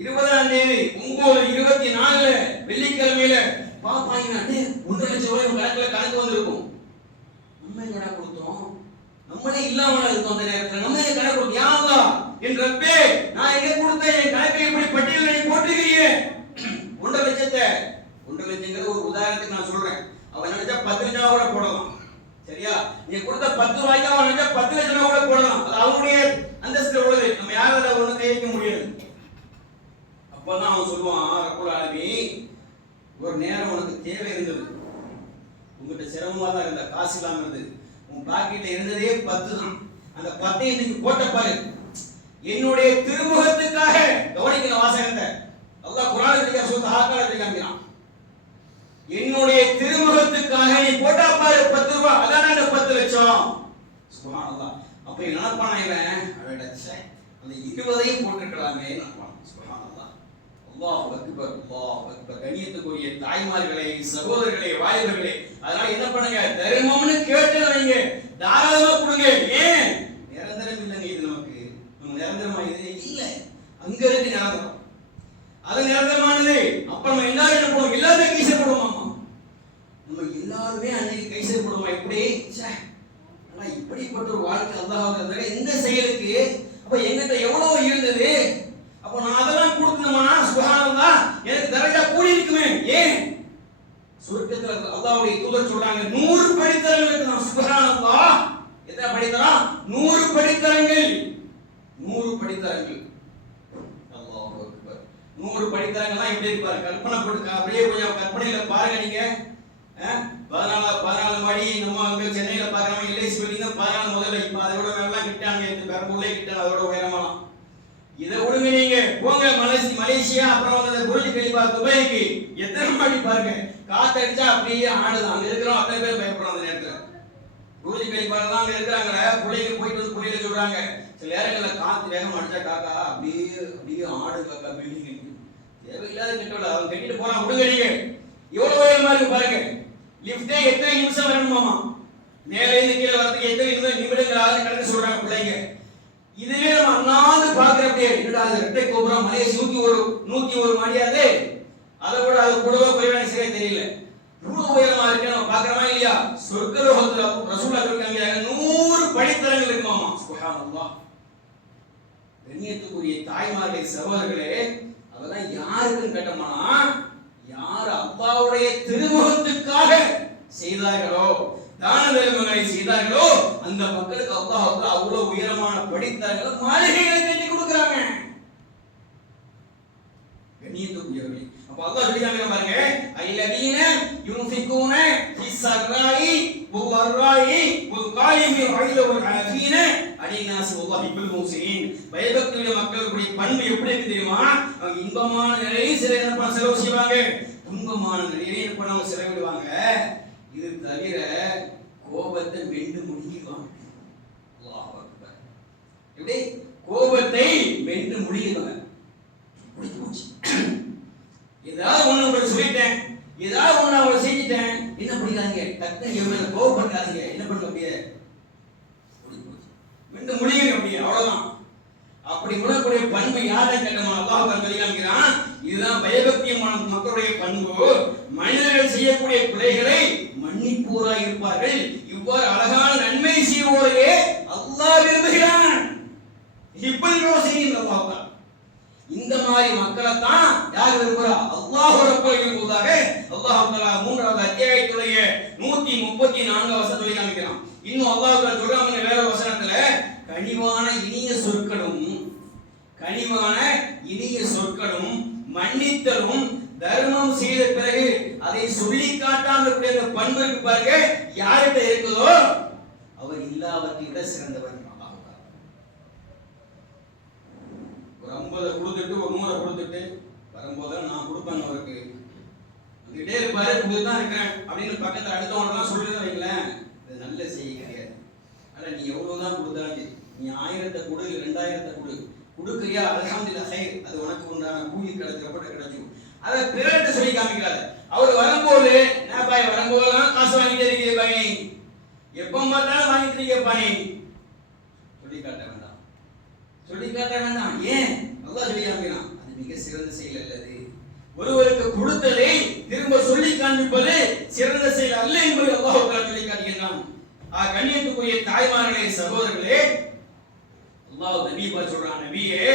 20ஆம் தேதி 9/24 வெள்ளிக்கிழமையில பாப்பாங்க 1 லட்சம் ரூபாய் கணக்குல கணக்கு வந்திருக்கும். நம்ம என்னடா கொடுத்தோம், நம்மளே இல்லாம இருக்கோம். அந்த நேரத்துல நம்ம என்ன கணக்கு கொடுத்தோம், யா அல்லாஹ் என் ரப்பே நான் எங்க கொடுத்தேன், என் கணக்கை இப்படி பட்டியலில் நீ போட்டுக்கிறீங்க. 1 லட்சங்கிறது ஒரு உதாரணத்துக்கு நான் சொல்றேன். அவன் நினைச்சா 10 லட்சம் கூட போடலாம். சரியா? நீ கொடுத்த 10 ரூபாய்க்கு அவன் நினைச்சா 10 லட்சம் கூட போடலாம். அது அவனுடைய அந்தஸ்துல உள்ளது, நம்ம யாரும் அதை ஒண்ணு கைவிக்க முடியாது. அப்பதான் அவன் சொல்லுவான், ரப்புல் ஆலமீன் ஒரு நேரம் உனக்கு தேவை இருந்தது, உங்ககிட்ட சிரமமா தான் இருந்த, காசு இல்லாம இருந்தது, உன் பாக்கெட்ல இருந்ததே 10 தான். அந்த 10 இன்னைக்கு போட்ட பாரு, என்னுடைய திருமுகத்துக்காக. கவனிக்கிற வாசகத்தை அல்லாஹ் குர்ஆனில் சொல்ற ஆக்காலத்தை காமிக்கிறான். என்னுடைய திருமுகத்துக்காக நீ போட்டா பாரு 10 ரூபாய், அதானே அந்த 10 லட்சம். சுப்ஹானல்லாஹ். அப்ப நினைப்பான இவன் அடச்சே அந்த 20ஐயும் போட்டுக்கலாமே நினைப்பான். சுப்ஹானல்லாஹ். அல்லாஹ் அக்பர், அல்லாஹ் அக்பர். கண்ணியத்துக்குரிய தாய்மார்களே, சகோதரர்களே, வாலிபர்களே, அதனால என்ன பண்ணுங்க, தர்மம்னு கேட்டு வைங்க, தாராளமா கொடுங்க. ஏன் நிரந்தரம் இல்லைங்க இது, நமக்கு நம்ம நிரந்தரமா இது இல்ல, அங்க இருக்கு நிரந்தரம், அது நிரந்தரமானது. அப்ப நம்ம எல்லாரும் என்ன பண்ணுவோம், எல்லாருமே கைசர் போடுவோம். நம்ம எல்லாருமே அன்னைக்கு கைசர் போடுவோம். இப்படி ஆனா இப்படிப்பட்ட ஒரு வாழ்க்கை அல்லாஹ் இந்த செயலுக்கு அப்ப எங்கிட்ட எவ்வளவு இருந்தது, அப்ப நான் அதெல்லாம் கொடுக்கணுமா, சுப்ஹானல்லாஹ் எனக்கு தரஜா கூடி இருக்குமே. ஏன் சொர்க்கத்துல அல்லாஹ்வுடைய தூதர் சொல்றாங்க 100 படித்தரங்களுக்கு நான், சுப்ஹானல்லாஹ் எத்தனை படித்தரம், 100 படித்தரங்கள், 100 படித்தரங்கள். அல்லாஹ் அக்பர். 100 படித்தரங்கள்லாம் எப்படி இருப்பாரு, கற்பனை போட்டு அப்படியே கொஞ்சம் கற்பனையில பாருங்க நீங்க. 14 மாடி நம்ம அங்க சென்னையில பாக்குறோம், எல்ஐசி பில்டிங் தான் 14 முதல்ல. இப்ப அதோட மேலாம் கிட்டாங்க, பெரம்பூர்ல கிட்டாங்க, அதோட உயரமாலாம். இதை விடுங்க, நீங்க போங்க மலேசியா, அப்புறம் வந்து புர்ஜ் கலிஃபா துபாய்க்கு எத்தனை மாடி பாருங்க. காத்தடிச்சா அப்படியே ஆடுதான். அங்க இருக்கிறோம் அத்தனை பேர் பயப்படுறோம் அந்த நேரத்துல. புர்ஜ் கலிஃபாலாம் அங்க இருக்கிறாங்களே, பிள்ளைங்க போயிட்டு வந்து பிள்ளைங்க சொல்றாங்க, சில நேரங்களில் காத்து வேகம் அடிச்சா காக்கா அப்படியே அப்படியே ஆடு காக்கா பில்டிங். தேவையில்லாத கெட்டோட அவன் கட்டிட்டு போறான். விடுங்க நீங்க. எவ்வளவு உயரமா இருக்கு பாருங்க. லிஃப்டே எத்தனை நிமிஷம் வரணுமாமா, மேலே இருந்து கீழே வரதுக்கு எத்தனை நிமிடங்களாவது கடந்து சொல்றாங்க பிள்ளைங்க. இதுவே நம்ம அண்ணாந்து பாக்குற அப்படியே என்னடா அது ரெட்டை கோபுரம் மலேசியா 101 மாடியாதே, அதை விட அது கூடவோ குறைவான சரியா தெரியல. இவ்வளவு உயரமா இருக்கு நம்ம பாக்குறோமா இல்லையா? சொர்க்கலோகத்துல ரசூலுல்லாஹ் சொல்றாங்க 100 படித்தரங்கள் இருக்குமாமா. சுப்ஹானல்லாஹ். கண்ணியத்துக்குரிய தாய்மார்களே, சகோதரர்களே, அதெல்லாம் யாருக்குன்னு கேட்டோம்னா, யார் அல்லாஹ்வுடைய திருமுகத்துக்காக செய்தார்களோ, தான தர்மங்களை செய்தார்களோ, அந்த மக்களுக்கு அல்லாஹ் அவ்வளவு உயரமான படித்தரங்களை மாளிகைகளை கட்டி கொடுக்குறாங்க. கண்ணியத்துக்குரியவர்களே, அப்ப அல்லாஹ் சொல்லிட்டாங்க பாருங்க, அல்லதீன யுன்ஃபிகூன ஃபிஸ்ஸர்ராயி வர்ராயி வல்காலிமி ஐலவல் ஆஃபீன அலினாஸ் வல்லாஹி பில் முஹ்சினீன். பயபக்தியுள்ள மக்களுடைய பண்பு எப்படி இருக்கு தெரியுமா? அவங்க இன்பமான நிலையை செலவு செய்வாங்க, துன்பமான நிலையை பணம் செலவிடுவாங்க. இது தவிர கோபத்தை வெண்டு முழுகிடுவாங்க. அல்லாஹ் அக்பர். எப்படி கோபத்தை வெண்டு முழுகிடுவாங்க. ஏதாவது ஒண்ணு உங்களுக்கு சொல்லிட்டேன், ஏதாவது ஒண்ணு அவங்களை செஞ்சுட்டேன், என்ன பண்ணிக்காதீங்க, டக்குன்னு எவ்வளவு கோபப்படாதீங்க. என்ன பண்ண அப்படியே வெண்டு முழுகிடுங்க அப்படியே, அவ்வளவுதான். அப்படி முழக்கூடிய பண்பு யாரை கேட்டோம் அல்லாஹ் சொல்லிக்காங்கிறான். இதுதான் பயபக்தியமான மக்களுடைய பண்பு. மனிதர்கள் செய்யக்கூடிய பிழைகளை மன்னிப்போராய் இருப்பார்கள். இவ்வாறு அழகான நன்மை செய்வோரையே அல்லாஹ் விரும்புகிறான். இப்படி யோசிக்கிறீங்க அல்லாஹ். இந்த மாதிரி மக்களை தான் யார் விரும்புறா? அல்லாஹ் ரப்பல் விரும்புவதாக அல்லாஹ் தஆலா 3வது அத்தியாயத்துடைய 134 வசனத்தை காமிக்கிறான். இன்னும் அல்லாஹ் தஆலா சொல்றாங்க வேற வசனத்துல, கனிவான இனிய சொற்களும் மன்னித்தலும் தர்மம் செய்த பிறகு அதை சொல்லி காட்டாமல் இருக்கிற பண்பு இருக்கு பாருங்க, யார்கிட்ட இருக்குதோ அவர் எல்லாவற்றை விட சிறந்தவர். ஒரு 50 கொடுத்துட்டு ஒரு 100 கொடுத்துட்டு வரும்போது நான் கொடுப்பேன் அவருக்கு வந்துட்டே இருப்பாரு, கொடுத்துதான் இருக்கிறேன் அப்படின்னு பக்கத்தில் அடுத்தவங்கலாம் சொல்லிதான் வைங்களேன், அது நல்ல செய்தி கிடையாது. ஆனா நீ எவ்வளவுதான் கொடுத்தாலும் நீ 1000 கொடு 2000 கொடு, கொடுக்குறியா அல்ஹம்துலில்லாஹ் ஹைர், அது உனக்கு உண்டான கூலி கிடைச்சிடும். அதை பிறர்கிட்ட சொல்லி காமிக்கிறாரு. அவர் வரும்போது நான் பாய் வரும்போதெல்லாம் காசு வாங்கிட்டே இருக்கிறீங்க பாய், எப்போ பார்த்தாலும் வாங்கிட்டு இருக்கீங்க பாய், சொல்லி காட்ட வேண்டாம். ஏன் அல்லாஹ் சொல்லி காமிக்கிறான், அது மிக சிறந்த செயல் அல்லது. ஒருவருக்கு கொடுத்ததை திரும்ப சொல்லி காண்பிப்பது சிறந்த செயல் அல்ல என்பதை அல்லாஹ் சொல்லி காட்டுகின்றான். கண்ணியத்துக்குரிய தாய்மார்களே, சகோதரர்களே, அல்லாஹ் நபி பார்த்து சொல்றான், நபியே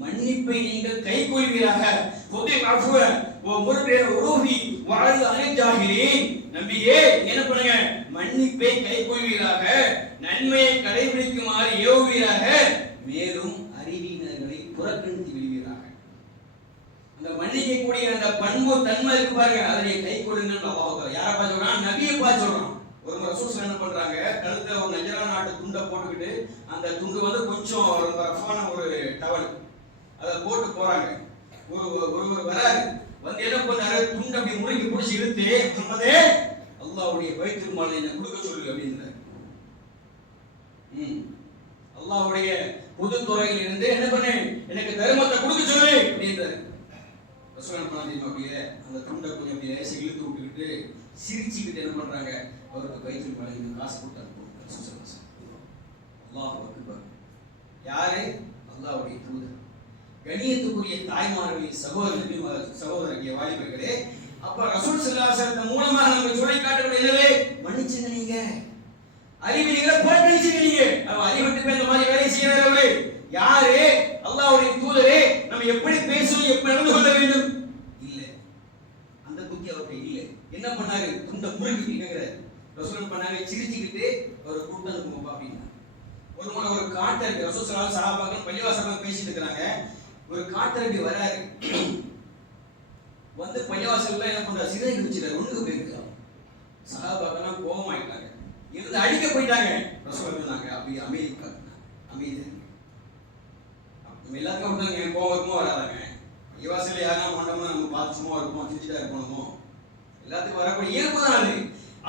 மன்னிப்பை நீங்கள் கைக்கொள்வீராக, நபியே என்ன பண்ணுங்க, மன்னிப்பை கைக்கொள்வீராக, நன்மையை கடைபிடிக்குமாறு ஏவுவீராக, மேலும் அறிவினர்களை புறக்கணித்து விடுவீராக. அந்த மன்னிக்கக்கூடிய அந்த பண்பு தன்மை இருக்கு பாருங்க, அதனை கைக்கொள்ளுங்கள். அல்லாஹ் யாரை பார்த்து சொல்றான்? நபியை பார்த்து சொல்றான். ஒரு ரசூல் என்ன பண்றாங்க, கழுத்துல ஒரு நஜரா நாட்டு துண்டை போட்டுக்கிட்டு, அந்த துண்டு வந்து கொஞ்சம் ரஃபான ஒரு டவல், அதை போட்டு போறாங்க. ஒருவர் வராரு, வந்து என்ன பண்ணாரு, துண்டை அப்படி முறுக்கி பிடிச்சி இழுத்து, முகமதே அல்லாஹ்வுடைய பைத்துல் மாலை என்ன கொடுக்க சொல்லு அப்படின்றாரு. அல்லாஹ்வுடைய பொதுத்துறையில் இருந்து என்ன பண்ணு, எனக்கு தர்மத்தை கொடுக்க சொல்லு அப்படின்றாரு. ரசூல் அப்படியே அந்த துண்டை கொஞ்சம் அப்படியே இழுத்து விட்டுக்கிட்டு சிரிச்சுக்கிட்டு என்ன பண்றாங்க, அவருக்கு பைத்துல் மாலை காசு கொடுத்தாரு. அல்லாஹ் அக்பர். யாரு? அல்லாஹ்வுடைய தூதர். கண்ணியத்துக்குரிய தாய்மார்களே, சகோதரர்களே, வாலிபர்களே, அப்ப ரசூல் ஸல்லல்லாஹு அலைஹி வஸல்லம் மூலமாக நமக்கு சொல்லி காட்டக்கூடிய என்னவே, மன்னிச்சுங்க, நீங்க அறிவிலிகளை புறக்கணிச்சுங்க. நீங்க அறிவிட்டு இந்த மாதிரி வேலை செய்யறவர்களே யாரு? அல்லாஹ்வுடைய தூதரே, நம்ம எப்படி பேசணும், எப்படி நடந்து கொள்ள வேண்டும் இல்ல, அந்த புத்தி அவருக்கு இல்ல. என்ன பண்ணாரு, துண்ட முறுக்கிட்டு ரசூல் பண்ணாங்க, சிரிச்சுக்கிட்டு ஒரு கூட்டம் அப்படின்னா. ஒரு முறை ஒரு காட்டை இருக்கு, ரசூல் ஸல்லல்லாஹு அலைஹி வஸல்லம் பள்ளிவாசல்ல பேசிட்டு இருக்காங்க. ஒரு காட்டரடி வராரு, வந்து பள்ளிவாசல்ல என்ன பண்ற, சிறை குடிச்சிட்டாரு, ஒண்ணுக்கு போயிருக்காங்க. சஹாபாக்கெல்லாம் கோபமாயிட்டாங்க, இருந்து அடிக்க போயிட்டாங்க. ரசூல் சொன்னாங்க, அப்படி அமைதி காட்டுங்க, அமைதி. நம்ம எல்லாத்துக்கும் அப்படிதாங்க, கோபம் இருக்குமோ வராதாங்க. பள்ளிவாசல்ல யாரா மண்டபம் நம்ம பார்த்து சும்மா இருப்போம், சிரிச்சுட்டா இருக்கணுமோ, எல்லாத்துக்கும் வரக்கூடிய இயல்பு தான் அது.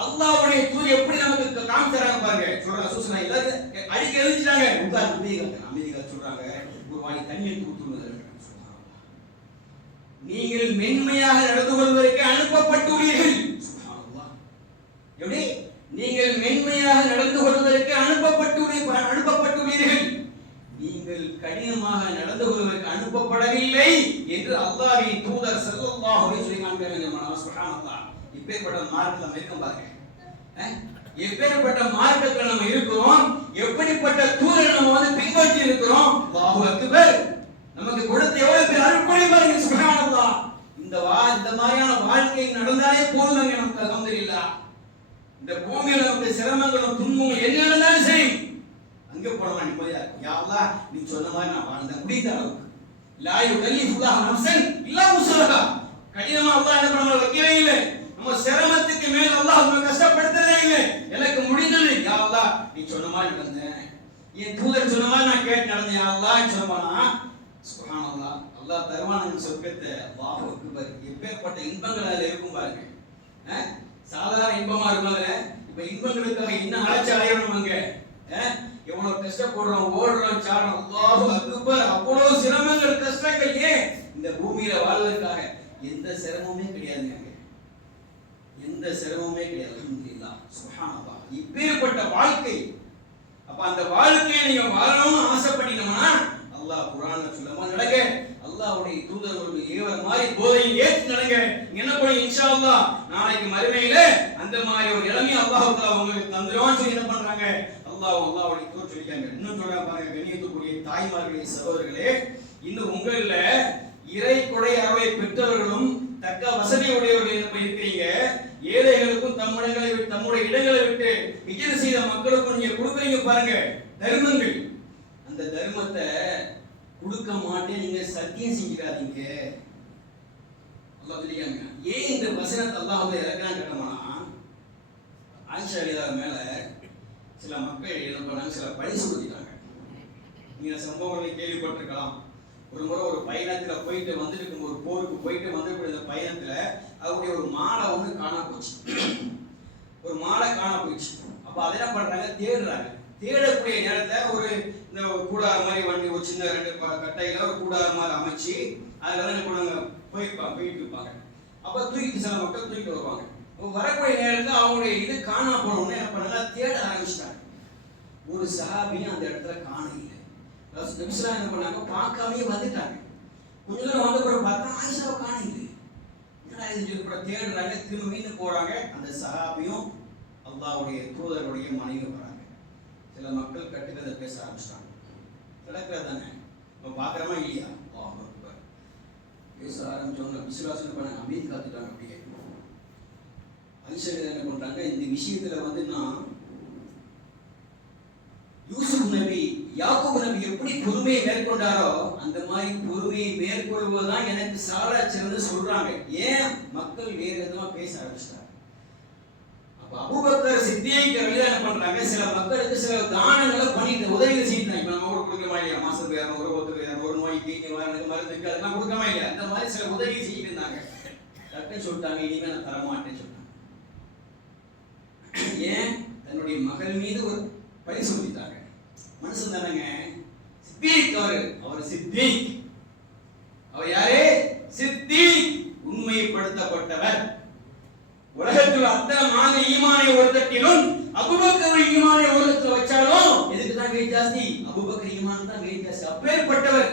அல்லாஹ்வுடைய தூதர் எப்படி நமக்கு காமிச்சாங்க பாருங்க. சொல்றாங்க ரசூலுல்லாஹி எல்லாரும் அடிக்க எழுதிட்டாங்க, உட்கார்ந்து அமைதி காத்து சொல்றாங்க, ஒரு வாளி தண்ணி எடுத்து ஊத்துறது. நீங்கள் மென்மையாக நடந்து கொள்வதற்கு அனுப்பப்பட்டுள்ளீர்கள். சுப்ஹானல்லாஹ். எப்படி நீங்கள் மென்மையாக நடந்து கொள்வதற்கு அனுப்பப்பட்டுள்ளீர்கள், நீங்கள் கடினமாக நடந்து கொள்வதற்கு அனுப்பப்படவில்லை என்று அல்லாஹ்வின் தூதர் ஸல்லல்லாஹு அலைஹி வஸல்லம் சொல்றாங்க. சுப்ஹானல்லாஹ். இப்பேற்பட்ட மார்க்கத்துல நம்ம இருக்கோம் பாருங்க. எப்பேற்பட்ட மார்க்கத்துல நம்ம இருக்கிறோம், எப்படிப்பட்ட தூதரை நம்ம வந்து பின்பற்றி இருக்கிறோம். அல்லாஹு அக்பர். நமக்கு கொடுத்த எவ்வளவு பேர் அருள்பொழி பாருங்க. சுப்ஹானல்லாஹ். இந்த மாதிரியான வாழ்க்கை நடந்தாலே போதுங்க நமக்கு. அல்ஹம்துலில்லாஹ். இந்த பூமியில நமக்கு சிரமங்களும் துன்பங்களும் என்ன நடந்தாலும் சரி, அங்க போனோம் நிம்மதியா இருக்கும். யா அல்லாஹ், நீ சொன்ன மாதிரி நான் வாழ்ந்த முடிந்த அளவுக்கு. லா யுகல்லிஃபுல்லாஹு நஃப்ஸன் இல்லா உஸ்ஸாஹா. கடினமா அல்லாஹ் என்ன பண்ண வைக்கவே இல்லை. நம்ம சிரமத்துக்கு மேல் அல்லாஹ் நம்ம கஷ்டப்படுத்தவே இல்லை. எனக்கு முடிந்தது யா அல்லாஹ், நீ சொன்ன மாதிரி நடந்தேன், என் தூதர் சொன்ன மாதிரி நான் கேட்டு நடந்தேன் யா அல்லாஹ் சொன்னா. சுப்ஹானல்லாஹ். அல்லாஹ் தருவான சொர்க்கத்தை. அல்லாஹு அக்பர். எப்பேற்பட்ட இன்பங்கள் அதுல இருக்கும் பாருங்க. சாதாரண இன்பமா இருக்கும். இப்ப இன்பங்களுக்காக என்ன அழைச்சி அலையணும் அங்க, எவ்வளவு கஷ்டப்படுறோம், ஓடுறோம், சாடுறோம். அல்லாஹு அக்பர். அவ்வளவு சிரமங்கள், கஷ்டங்கள். ஏன் இந்த பூமியில வாழ்வதற்காக எந்த சிரமமே கிடையாதுங்க, எந்த சிரமமே கிடையாது. அல்ஹம்துலில்லாஹ். சுப்ஹானல்லாஹ். இப்பேற்பட்ட வாழ்க்கை. அப்ப அந்த வாழ்க்கையை நீங்க வாழணும்னு ஆசைப்பட்டீங்கன்னா அல்லாஹ் குர்ஆன்ல சொல்லுமா நடங்க, அல்லாஹ்வுடைய தூதர்கள் ஏவற மாதிரி போதையை ஏற்று நடங்க. என்ன பண்ணி இன்ஷா அல்லாஹ் நாளைக்கு மறுமையில அந்த மாதிரி ஒரு நிலைமை அல்லாஹ் தஆலா உங்களுக்கு தந்துருவான்னு சொல்லி என்ன பண்றாங்க, அல்லாஹ்வுடைய தூதர் சொல்லிட்டாங்க. இன்னும் சொல்றாங்க பாருங்க, கண்ணியத்துக்குரிய தாய்மார்களே, சகோதரர்களே, இன்னும் உங்கள இறை கொடை அருளை பெற்றவர்களும் தக்க வசதி உடையவர்கள் என்ன இருக்கிறீங்க, ஏழைகளுக்கும் தம்முடைய இடங்களை விட்டு ஹிஜ்ரத் செய்த மக்களுக்கும் நீங்க கொடுக்குறீங்க பாருங்க தர்மங்கள். அந்த தர்மத்தை கொடுக்க மாட்டேன் நீங்க சத்தியம் செஞ்சிடாதீங்க. அல்லாஹ் சொல்லியாங்க. ஏன் இந்த வசனத்தை அல்லாஹ் இறக்குறான்னு கேட்டோம்னா, ஆயிஷா ரலியல்லாஹு மேல சில மக்கள் என்ன பண்ணாங்க, சில பழி சுமத்திட்டாங்க. நீங்க சம்பவங்களை கேள்விப்பட்டிருக்கலாம். ஒரு முறை ஒரு பயணத்துல போயிட்டு வந்துட்டு ஒரு போருக்கு போயிட்டு வந்து இந்த பயணத்துல அவருடைய ஒரு மாலை ஒண்ணு காணா போச்சு. ஒரு மாலை காணா போயிடுச்சு. அப்ப அதை என்ன பண்றாங்க, தேடுறாங்க. தேடக்கூடிய நேரத்துல ஒரு இந்த கூடார மாதிரி வண்டி, ஒரு சின்ன 2 கட்டையில ஒரு கூடார மாதிரி அமைச்சு அதுல என்ன பண்ணுவாங்க, போயிட்டு இருப்பாங்க. அப்ப தூக்கிட்டு சில மக்கள் தூக்கிட்டு வருவாங்க. வரக்கூடிய நேரத்துல அவங்களுடைய இது காணா போனோம்னு என்ன பண்ணாங்க, தேட ஆரம்பிச்சிட்டாங்க. ஒரு சஹாபியும் அந்த இடத்துல காண இல்லை. நபிஸலாம் என்ன பண்ணாங்க, பார்க்காமயே வந்துட்டாங்க. கொஞ்ச நேரம் வந்த பிறகு பார்த்தா ஆயிஷாவை காண இல்லை. என்னடா இது சொல்லி தேடுறாங்க. திரும்ப மீண்டும் போறாங்க. அந்த சஹாபியும் அல்லாஹ்வுடைய தூதருடைய மனைவி வராங்க. சில மக்கள் கட்டுக்கதை பேச ஆரம்பிச்சிட்டாங்க. நடக்கிறது தானே, நம்ம பார்க்குறோமா இல்லையா? அல்லாஹ் அக்பர். பேச ஆரம்பிச்சவங்க விசுவாசம் பண்ண அமைதி காத்துட்டாங்க. அப்படியே ஆயிஷா என்ன பண்றாங்க, இந்த விஷயத்துல வந்து நான் யூசுப் நபி, யாக்கூப் நபி எப்படி பொறுமையை மேற்கொண்டாரோ அந்த மாதிரி பொறுமையை மேற்கொள்வதுதான் எனக்கு சாலா சிறந்து சொல்றாங்க. ஏன் மக்கள் வேறு விதமா பேச ஆரம்பிச்சிட்டாங்க. அப்ப அபூபக்கர் சித்திக் ரலியல்லாஹு என்ன பண்றாங்க, சில மக்களுக்கு சில தானங்களை பண்ணிட்டு உதவி செய்யறாங்க. இப்ப நம்ம கூட கொடுக்கமா இல்லையா, மாசத்துக்கு 200 ஒருத்தருக்கு ஒரு நோய்க்கு நிவாரணத்துக்கு மருந்துக்கு அதெல்லாம் கொடுக்கமா இல்லையா, அந்த மாதிரி சில உதவி செய்யிட்டு இருந்தாங்க. டக்குன்னு சொல்லிட்டாங்க, இனிமே நான் தரமாட்டேன்னு சொல்லிட்டாங்க. ஏன், தன்னுடைய மகள் மீது ஒரு பழி சொல்லிட்டாங்க. மனுஷன் தானங்க, சித்திக். அவர் சித்திக். அவர் யாரு? சித்திக், உண்மைப்படுத்தப்பட்டவர். உலகத்தில் அத்தனை மாத ஈமானை ஒருத்தட்டிலும் அபூபக்கர் ஈமானை ஒருத்தர் வச்சாலும் எதுக்கு தான் வெயிட் ஜாஸ்தி? அபூபக்கர் ஈமான் தான் வெயிட் ஜாஸ்தி. அப்பேற்பட்டவர்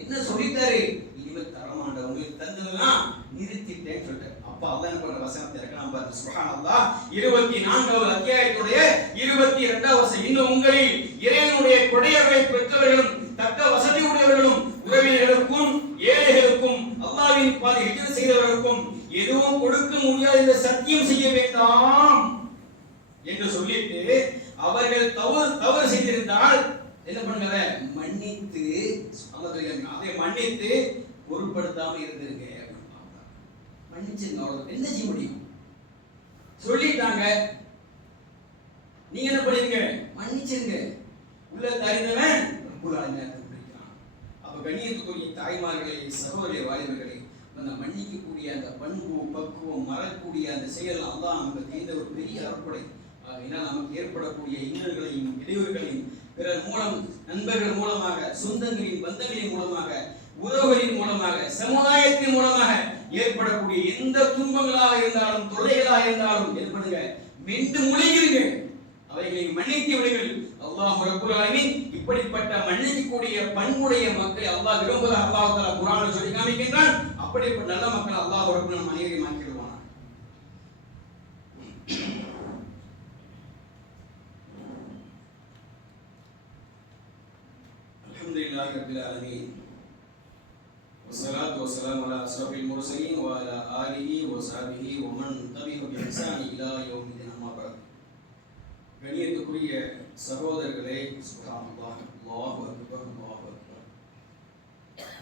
என்ன சொல்லிட்டாரு, இனிமேல் தரமாட்டேன், உங்களுக்கு தந்ததெல்லாம் நிறுத்திட்டேன்னு சொல்லிட்டாரு. அப்ப அல்லாஹ் என்ன பண்ற வசனத்தை இறக்கலாம் பாருங்க. சுப்ஹானல்லாஹ். 24வது அத்தியாயத்துடைய 22வது வசனம். இன்னும் உங்களில் இறைவனுடைய கொடையர்களை பெற்றவர்களும் தக்க வசதி உடையவர்களும் உறவினர்களுக்கும் ஏழைகளுக்கும் அல்லாஹ்வின் பாதையில் ஹிஜ்ரத் செய்தவர்களுக்கும் எதுவும் கொடுக்க முடியாது என்று சத்தியம் செய்ய வேண்டாம் என்று சொல்லிட்டு, அவர்கள் தவறு செய்திருந்தால் என்ன பண்ணுங்க, மன்னித்து பத்திரிக்கை அதை மன்னித்து பொருட்படுத்தாம இருந்திருங்க. மன்னிச்சிருங்க, அவ்வளவு என்ன செய்ய முடியும்? சொல்லிட்டாங்க, நீங்க என்ன பண்ணுவீங்க? மன்னிச்சிருங்க. உள்ள தறிந்தவன் அப்ப கண்ணியத்துக்குரிய தாய்மார்களே, சகோதரிய வாலிபர்களே, அந்த மன்னிக்கக்கூடிய அந்த பண்பு பக்குவம் மறக்கூடிய அந்த செயல் அல்லாஹ் நமக்கு செய்த ஒரு பெரிய அருட்படை. ஆகையினால் நமக்கு ஏற்படக்கூடிய இன்னல்களையும் இடையூறுகளையும் பிறர் மூலம், நண்பர்கள் மூலமாக, சொந்தங்களின் பந்தங்களின் மூலமாக, உறவுகளின் மூலமாக, சமுதாயத்தின் மூலமாக ஏற்படக்கூடிய எந்த துன்பங்களாக இருந்தாலும் தொல்லைகளாக இருந்தாலும் ஏற்படுங்க, மென்று முழுகிருங்க, அவைகளை மன்னித்து விடுங்கள். அல்லாஹ் ரப்பல் ஆலமீன் இப்படிப்பட்ட மன்னிக்கக்கூடிய பண்புடைய மக்களை அல்லாஹ் விரும்புகிறார். அல்லாஹ் தஆலா குர்ஆனில் சொல்லி காமிக்கின்றான். அப்படிப்பட்ட நல்ல மக்கள் அல்லாஹ் ரப்பல் ஆலமீன் அனைவரையும் ஆக்கிடுவான். அல்ஹம்துலில்லாஹி ரப்பில் ஆலமீன் வஸ்ஸலாத்து வஸ்ஸலாமு அலா அஷ்ரஃபில் முர்ஸலீன் வ அலா ஆலிஹி வ ஸஹ்பிஹி வ மன் தபிஅஹு பி இஹ்சான் இலா யௌமிddin. அம்மா பஅத். கண்ணியத்துக்குரிய சகோதரர்களே, சுப்ஹானல்லாஹ், அல்லாஹு அக்பர், அல்லாஹு அக்பர்.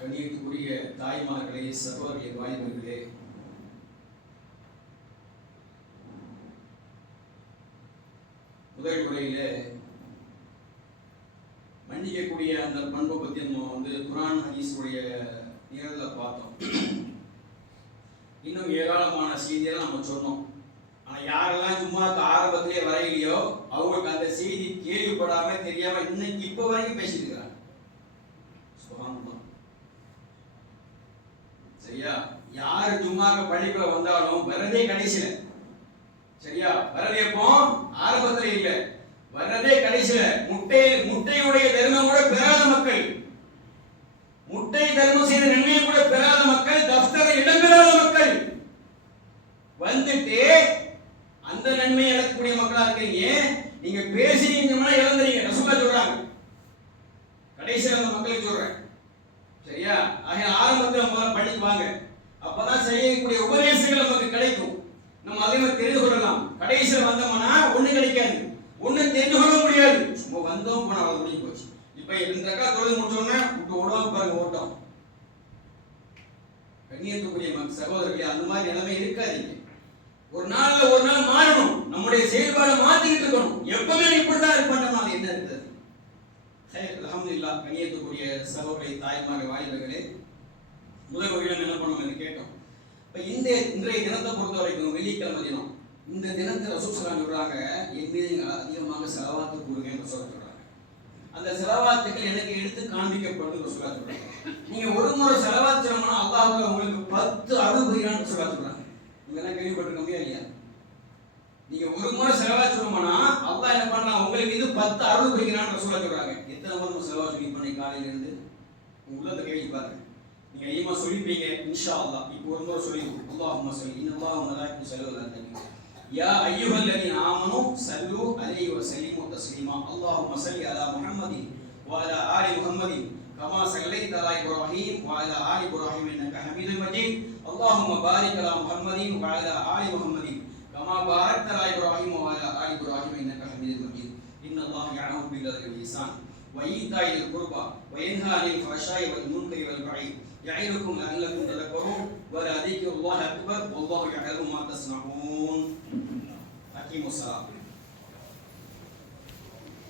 கண்ணியத்துக்குரிய தாய்மார்களே, சகோதரிய வாலிபர்களே, முதல் முறையிலே மன்னிக்கக்கூடிய அந்த பண்பை பற்றி நம்ம குர்ஆன் ஹதீஸுடைய நிகழ்வுல பார்த்தோம். இன்னும் ஏராளமான செய்தியெல்லாம் நம்ம சொன்னோம். ஆனால் யாரெல்லாம் ஜும்மாக்கு ஆரம்பத்திலே வரையிலையோ அவங்களுக்கு அந்த செய்தி கேள்விப்படாம தெரியாம இன்னைக்கு இப்போ வரைக்கும் பேசிட்டு இருக்கிறாங்க. சரியா? யாரு ஜும்மாக்கு பள்ளிக்குள்ள வந்தாலும் வரதே கடைசியில. சரியா? வரதே எப்போ? ஆரம்பத்தில் இல்லை, வரதே கடைசியில. முட்டையுடைய தர்மம் கூட பெறாத மக்கள், முட்டை தர்மம் செய்த நன்மையை கூட பெறாத மக்கள், தஃப்தரை இடம்பெறாத மக்கள் வந்துட்டு அந்த நன்மையை இழக்கக்கூடிய மக்களா இருக்கீங்க. நீங்க பேசினீங்கன்னா இழந்துறீங்க. ரசூலுல்லாஹ் சொல்றாங்க. கடைசியில் அந்த மக்களுக்கு சொல்றேன். சரியா? ஆக ஆரம்பத்தில் முதல்ல பள்ளிக்கு வாங்க, அப்பதான் செய்யக்கூடிய உபதேசங்கள் நமக்கு கிடைக்கும். நம்ம அதே மாதிரி தெரிந்து கொள்ளலாம். கடைசியில் வந்தோம்னா ஒண்ணு கிடைக்காது, ஒண்ணு தெரிந்து கொள்ள முடியாது. நம்ம வந்தோம் போனா அவ்வளவு முடிஞ்சு போச்சு. இப்ப 2 ரக்காத் தொழுது முடிச்சோம்னா விட்டு ஓடுவாங்க பாருங்க, ஓட்டம். கண்ணியத்துக்குரிய சகோதரர்களே, அந்த மாதிரி நிலைமை இருக்காதீங்க. ஒரு நாள் மாறணும். நம்முடைய செயல்பாடு மாத்திக்கிட்டு இருக்கணும். எப்பவுமே இப்படிதான் இருப்போம்னா அது என்ன இருக்குது? அல்ஹம்துலில்லாஹ். கண்ணியத்துக்குரிய சகோதரி தாய்மார் வாலிபர்களே, முதல் வகையில் என்ன பண்ணுவோம் கேட்டோம். இப்ப இன்றைய தினத்தை பொறுத்த வரைக்கும் வெள்ளிக்கிழமை தினம். இந்த தினத்தை ரசூல் ஸல்லல்லாஹு சொல்றாங்க, என் மீது அதிகமாக ஸலவாத்து கூறுங்க என்று சொல்றாங்க. அந்த ஸலவாத்துக்கள் எனக்கு எடுத்து காண்பிக்கப்படும் ரசூலுல்லாஹ் சொல்றாங்க. நீங்க ஒரு முறை ஸலவாத் சொன்னா அல்லாஹ் உங்களுக்கு 10 அருள் புரியான்னு ரசூலுல்லாஹ் சொல்றாங்க. நீங்க கேள்விப்பட்டிருக்கீங்க இல்லையா? நீங்க ஒரு முறை ஸலவாத் சொன்னோம்னா அல்லாஹ் என்ன பண்றான், உங்களுக்கு இது 10 அருள் புரிகிறான்னு ரசூலுல்லாஹ் சொல்றாங்க. எத்தனை முறை ஸலவாத் சொல்லி பண்ணி காலையில இருந்து உள்ளத கேள்வி பாருங்க. நீங்க அதிகமா சொல்லிப்பீங்க இன்ஷா அல்லாஹ். இப்போ ஒரு முறை சொல்லிடுவோம். அல்லாஹும்ம ஸல்லி இன்னல்லாஹு வ மலாயிகத்துஹு யுஸல்லூன அலன் நபி யா அய்யுஹல்லதீன ஆமனூ ஸல்லூ அலைஹி வ ஸல்லிமு தஸ்லீமா. அல்லாஹும்ம ஸல்லி அலா முஹம்மதின் வ அலா ஆலி முஹம்மதின் கமா ஸல்லைத அலா இப்ராஹீம் வ அலா ஆலி இப்ராஹீம் இன்னக ஹமீதும் மஜீத். அல்லாஹும்ம பாரிக் அலா முஹம்மதின் வ அலா ஆலி முஹம்மதின் கமா பாரக்த அலா இப்ராஹீம் வ அலா ஆலி இப்ராஹீம் இன்னக ஹமீதும் மஜீத். இன்னல்லாஹ யஅமு பில் அத்லி வல் இஹ்சான் வ ஈதாஇல் குர்பா வ யன்ஹா அனில் ஃபஹ்ஷாஇ வல் முன்கரி வல் பகி يعظكم لعلكم تذكرون ولذكر الله أكبر والله يعلم ما تصنعون. أقيموا الصلاة.